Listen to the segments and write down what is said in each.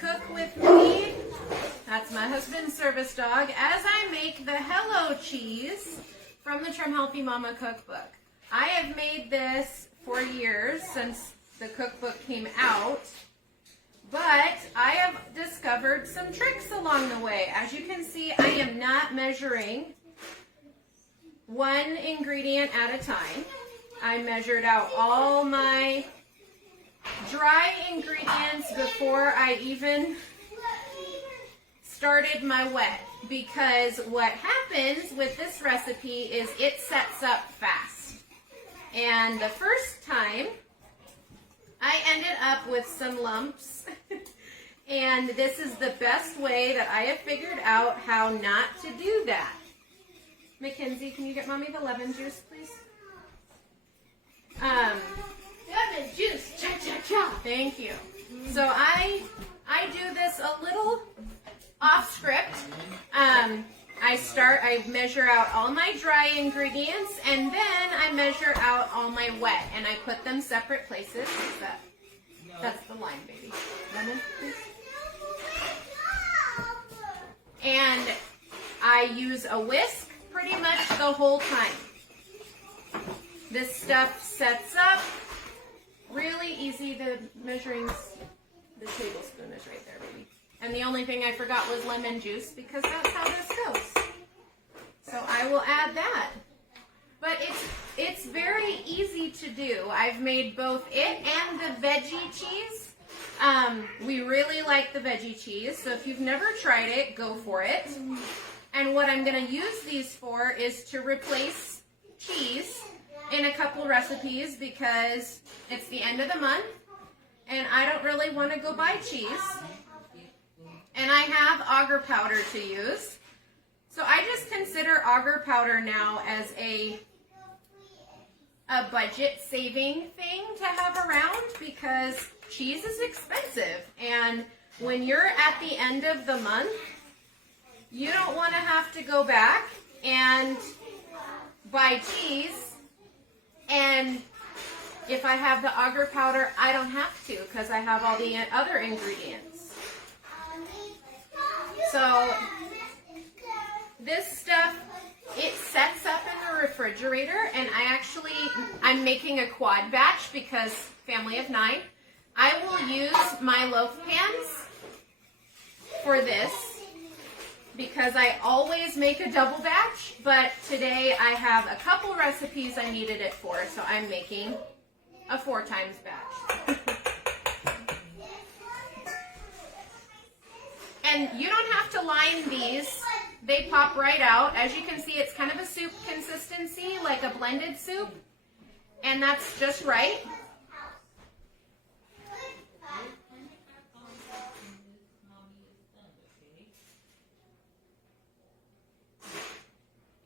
cook with me. That's my husband's service dog as I make the Hello Cheese from the Trim Healthy Mama Cookbook. I have made this for years since the cookbook came out, but I have discovered some tricks along the way. As you can see, I am not measuring one ingredient at a time. I measured out all my dry ingredients before I even started my wet, because what happens with this recipe is it sets up fast. And the first time I ended up with some lumps and this is the best way that I have figured out how not to do that. Mackenzie, can you get mommy the lemon juice, please? Lemon juice, cha cha cha. Thank you. So I do this a little off script. I measure out all my dry ingredients and then I measure out all my wet and I put them separate places. That's the lime, baby. Lemon, please. And I use a whisk pretty much the whole time. This stuff sets up really easy. The tablespoon is right there, baby. And the only thing I forgot was lemon juice because that's how this goes. So I will add that. But it's very easy to do. I've made both it and the veggie cheese. We really like the veggie cheese, so if you've never tried it, go for it. And what I'm going to use these for is to replace cheese in a couple recipes because it's the end of the month and I don't really want to go buy cheese. And I have agar powder to use. So I just consider agar powder now as a budget saving thing to have around because cheese is expensive. And when you're at the end of the month, you don't want to have to go back and buy cheese. And if I have the agar powder, I don't have to because I have all the other ingredients. So this stuff, it sets up in the refrigerator, and I'm making a quad batch because family of 9. I will use my loaf pans for this because I always make a double batch, but today I have a couple recipes I needed it for, so I'm making a 4 times batch. And you don't have to line these. They pop right out. As you can see, it's kind of a soup consistency, like a blended soup. And that's just right.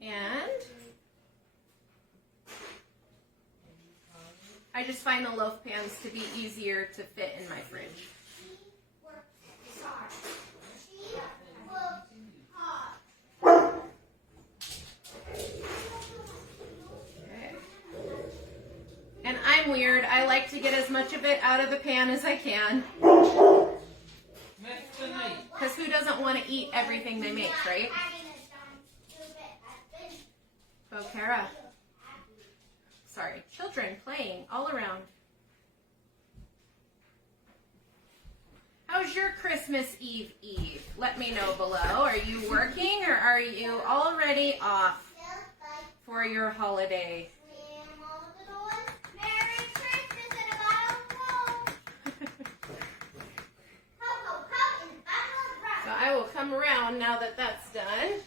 And I just find the loaf pans to be easier to fit in my fridge. And I'm weird. I like to get as much of it out of the pan as I can. Because who doesn't want to eat everything they make, right? Oh, Kara. Sorry. Children playing all around. How's your Christmas Eve? Let me know below. Are you working or are you already off for your holiday? So I will come around now that that's done.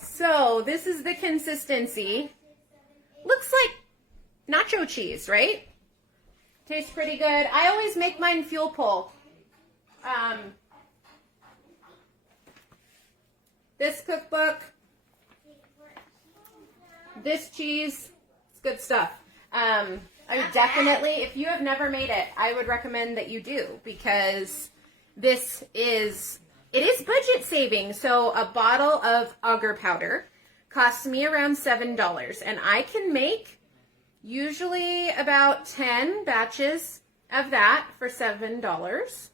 So this is the consistency. Looks like nacho cheese, right? Tastes pretty good. I always make mine fuel pull. This cookbook, this cheese, it's good stuff. I would definitely, if you have never made it, I would recommend that you do because it is budget saving. So a bottle of agar powder costs me around $7 and I can make Usually about 10 batches of that for $7.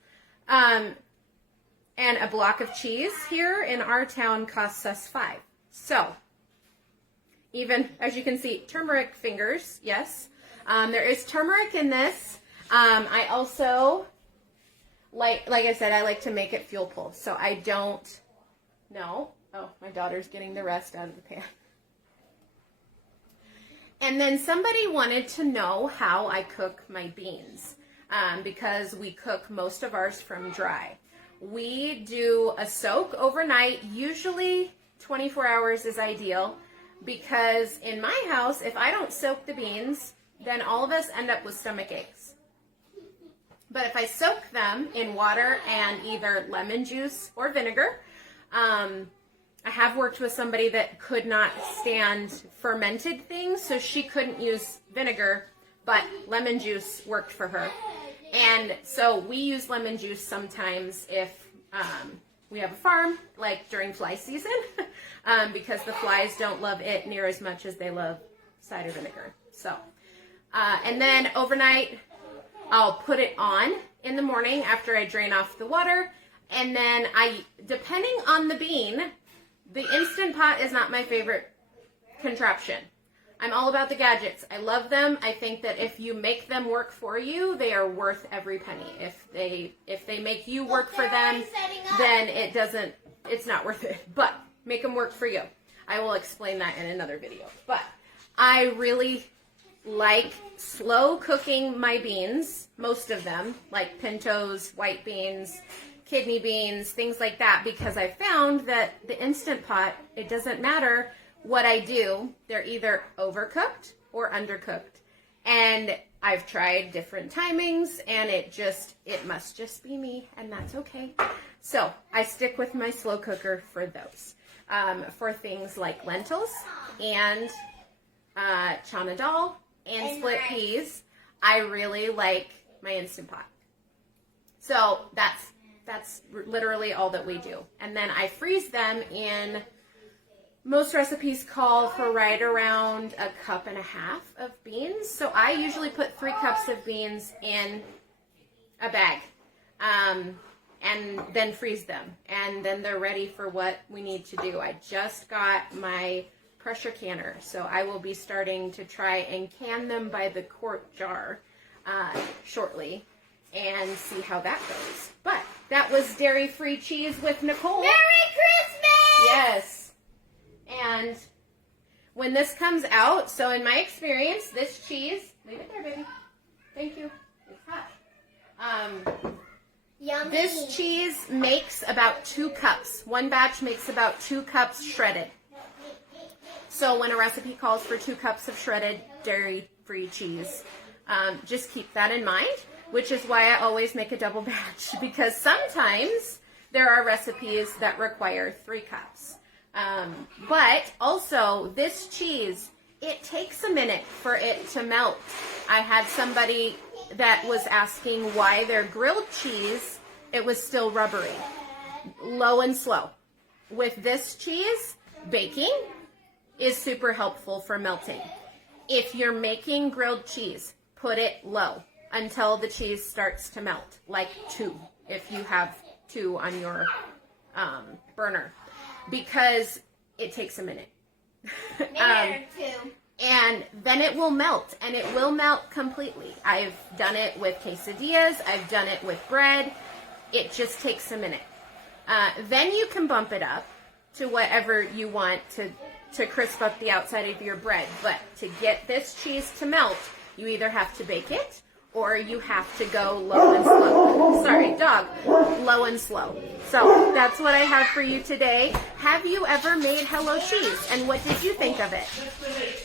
And a block of cheese here in our town costs us $5. So, even, as you can see, turmeric fingers, yes. There is turmeric in this. I also, like I said, I like to make it fuel pull. So I don't know. Oh, my daughter's getting the rest out of the pan. And then somebody wanted to know how I cook my beans, because we cook most of ours from dry. We do a soak overnight. Usually 24 hours is ideal, because in my house, if I don't soak the beans, then all of us end up with stomach aches. But if I soak them in water and either lemon juice or vinegar, I have worked with somebody that could not stand fermented things, so she couldn't use vinegar, but lemon juice worked for her. And so we use lemon juice sometimes if we have a farm, like during fly season, because the flies don't love it near as much as they love cider vinegar. So, and then overnight, I'll put it on in the morning after I drain off the water. And then depending on the bean, the Instant Pot is not my favorite contraption. I'm all about the gadgets. I love them. I think that if you make them work for you, they are worth every penny. If they make you work for them, then it's not worth it. But make them work for you. I will explain that in another video. But I really like slow cooking my beans, most of them, like pintos, white beans, kidney beans, things like that, because I found that the Instant Pot, it doesn't matter what I do, they're either overcooked or undercooked. And I've tried different timings, and it must just be me, and that's okay. So I stick with my slow cooker for those. For things like lentils and chana dal and split peas, I really like my Instant Pot. So that's literally all that we do. And then I freeze them in, most recipes call for right around 1.5 cups of beans. So I usually put 3 cups of beans in a bag, and then freeze them. And then they're ready for what we need to do. I just got my pressure canner, so I will be starting to try and can them by the quart jar shortly and see how that goes. But that was dairy-free cheese with Nicole. Merry Christmas! Yes. And when this comes out, so in my experience, this cheese, leave it there, baby. Thank you. It's hot. Yummy. This cheese makes about 2 cups. One batch makes about 2 cups shredded. So when a recipe calls for 2 cups of shredded dairy-free cheese, just keep that in mind, which is why I always make a double batch, because sometimes there are recipes that require 3 cups. But also this cheese, it takes a minute for it to melt. I had somebody that was asking why their grilled cheese, it was still rubbery, low and slow. With this cheese, baking is super helpful for melting. If you're making grilled cheese, put it low until the cheese starts to melt, like 2, if you have 2 on your burner, because it takes a minute. And then it will melt, and it will melt completely. I've done it with quesadillas. I've done it with bread. It just takes a minute. Then you can bump it up to whatever you want to crisp up the outside of your bread. But to get this cheese to melt, you either have to bake it or you have to go low and slow. Sorry, dog. Low and slow. So that's what I have for you today. Have you ever made Hello Cheese? And what did you think of it?